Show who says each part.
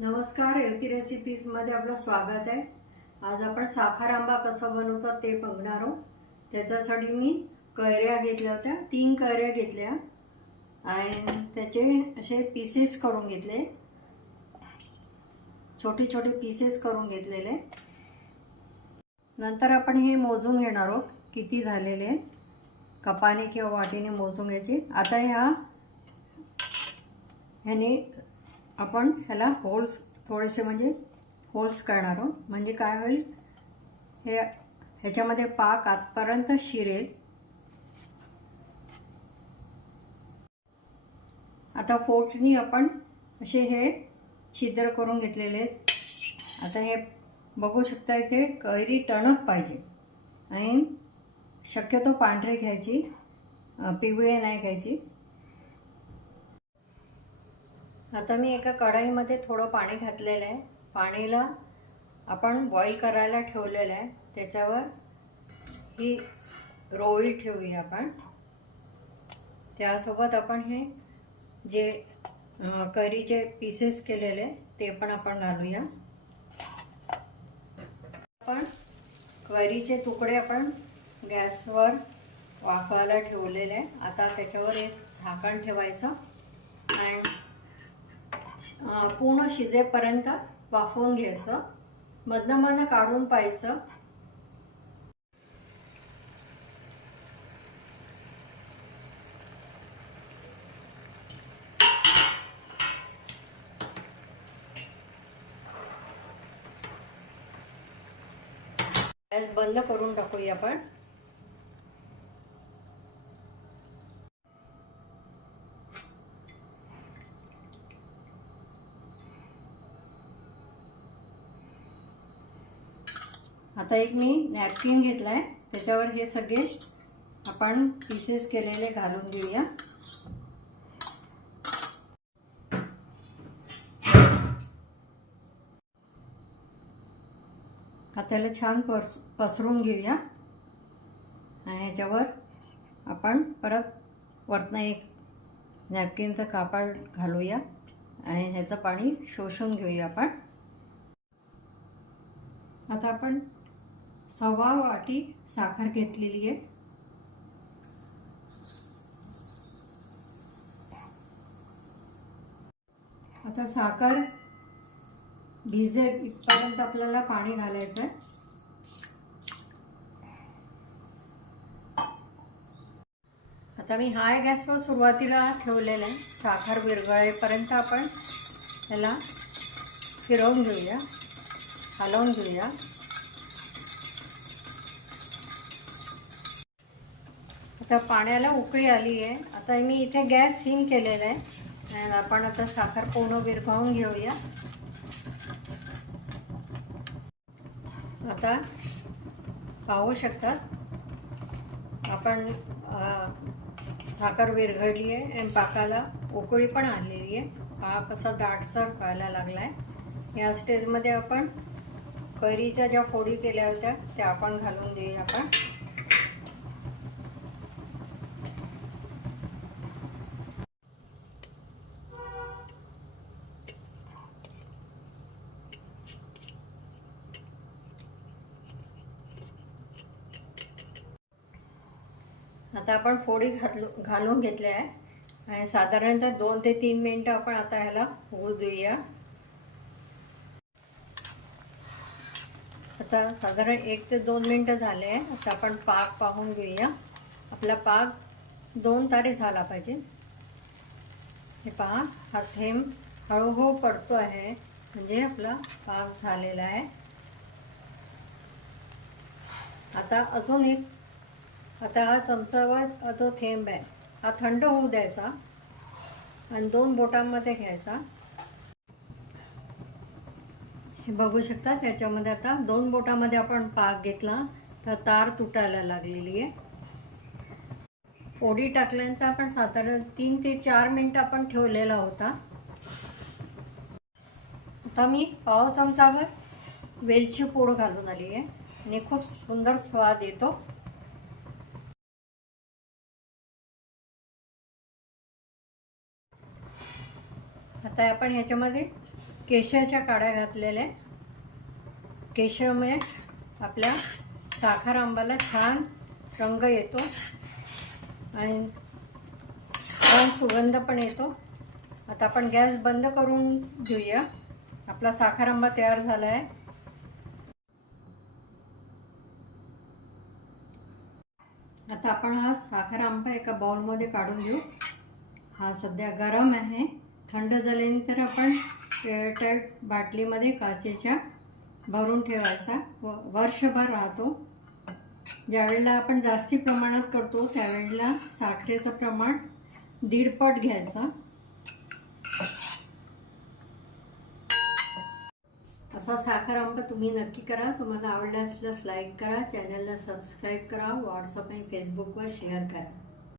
Speaker 1: नमस्कार रेवती रेसिपीजमध्ये आपलं स्वागत आहे. आज आपण साखर आंबा कसा बनवतात ते बघणार आहोत. त्याच्यासाठी मी कैऱ्या घेतल्या होत्या तीन कैऱ्या घेतल्या. आणि त्याचे असे पीसेस करून घेतले. छोटे छोटे पीसेस करून घेतलेले. नंतर आपण हे मोजून घेणार आहोत किती झालेले. कपाने किंवा वाटीने मोजून घ्यायचे. आता ह्या ह्याने आपण ह्याला होल्स थोडेसे म्हणजे होल्स करणार आहोत. म्हणजे काय होईल? हे ह्याच्यामध्ये पाक आतपर्यंत शिरेल. आता फोटनी आपण असे हे छिद्र करून घेतलेले आहेत. आता हे बघू शकता इथे कैरी टणक पाहिजे. आणि शक्यतो पांढरे घ्यायची पिवळी पिवळे नाही घ्यायची. आता मी एका कढाईमध्ये थोडं पाणी घातलेलं आहे. पाणीला आपण बॉईल करायला ठेवलेलं आहे. त्याच्यावर ही रोळी ठेवूया आपण. त्यासोबत आपण हे जे करीचे पीसेस केलेले ते पण आपण घालूया. आपण करीचे तुकडे आपण गॅसवर वाफायला ठेवलेले आहे. आता त्याच्यावर एक झाकण ठेवायचं. अँड पूर्ण शिजेपर्यंत वाफवून घ्यायचं. मधनं मधनं काढून पाहायचं. गॅस बंद करून टाकूया आपण. आता एक मी नॅपकिन घेतला आहे त्याच्यावर हे सगळे आपण पीसेस केलेले घालून घेऊया. त्याला छान पस पसरून घेऊया. आणि ह्याच्यावर आपण परत वरनं एक नॅपकिनचं कापड घालूया. आणि ह्याचं पाणी शोषून घेऊया आपण. आता आपण सव्वा वाटी साखर घेतलेली आहे. आता साखर भिजे इथपर्यंत आपल्याला पाणी घालायचं आहे. आता मी हाय गॅसवर सुरुवातीला ठेवलेलं आहे. साखर विरघळेपर्यंत आपण त्याला फिरवून घेऊया हलवून घेऊया. आता पाण्याला उकळी आली आहे. आता मी इथे गॅस सिम केलेला आहे. आपण आता साखर पूर्ण विरघावून घेऊया. आता पाहू शकतात. आपण साखर विरघळली आहे आणि पाकाला उकळी पण आलेली आहे. पाक असा दाटसर व्हायला लागला आहे या स्टेजमध्ये आपण करीच्या ज्या फोडी केल्या होत्या त्या आपण घालून देऊया आपण. आता आपण फोडी घातलो घालून घेतल्या आहे. आणि साधारणतः दोन ते तीन मिनटं आपण आता ह्याला होऊ देऊया. आता साधारण एक ते दोन मिनटं झाले आहे. आता आपण पाक पाहून घेऊया. आपला पाक दोन तारे झाला पाहिजे. हे पहा हा थेंब हळूहळू पडतो आहे. म्हणजे आपला पाक झालेला आहे. आता अजून एक आता हा चमचावर जो थेंब आहे हा थंड होऊ द्यायचा आणि दोन बोटांमध्ये घ्यायचा. हे बघू शकता त्याच्यामध्ये आता दोन बोटामध्ये आपण पाक घेतला तर तार तुटायला लागलेली आहे. पोडी टाकल्यानंतर आपण साधारण तीन ते चार मिनटं आपण ठेवलेला होता. आता मी पाव चमचावर वेलची पूड घालून आली आहे आणि खूप सुंदर स्वाद येतो. आता आपण ह्याच्यामध्ये केशरच्या काड्या घातलेल्या केशरमुळे आपल्या साखर आंब्याला छान रंग येतो आणि छान सुगंध पण येतो. आता आपण गॅस बंद करून घेऊया. आपला साखर आंबा तयार झाला आहे आता आपण हा साखर आंबा एका बाउलमध्ये काढून घेऊ. हा सध्या गरम आहे. थंड झाल्यानंतर आपण एअरटाईट बाटलीमध्ये काचेच्या भरून ठेवायचा. व वर्षभर राहतो. ज्यावेळेला आपण जास्ती प्रमाणात करतो त्यावेळेला साखरेचं प्रमाण दीडपट घ्यायचं. असा साखर आंबा तुम्ही नक्की करा. तुम्हाला आवडला असल्यास लाईक करा चॅनलला सबस्क्राईब करा व्हॉट्सअप आणि फेसबुकवर शेअर करा.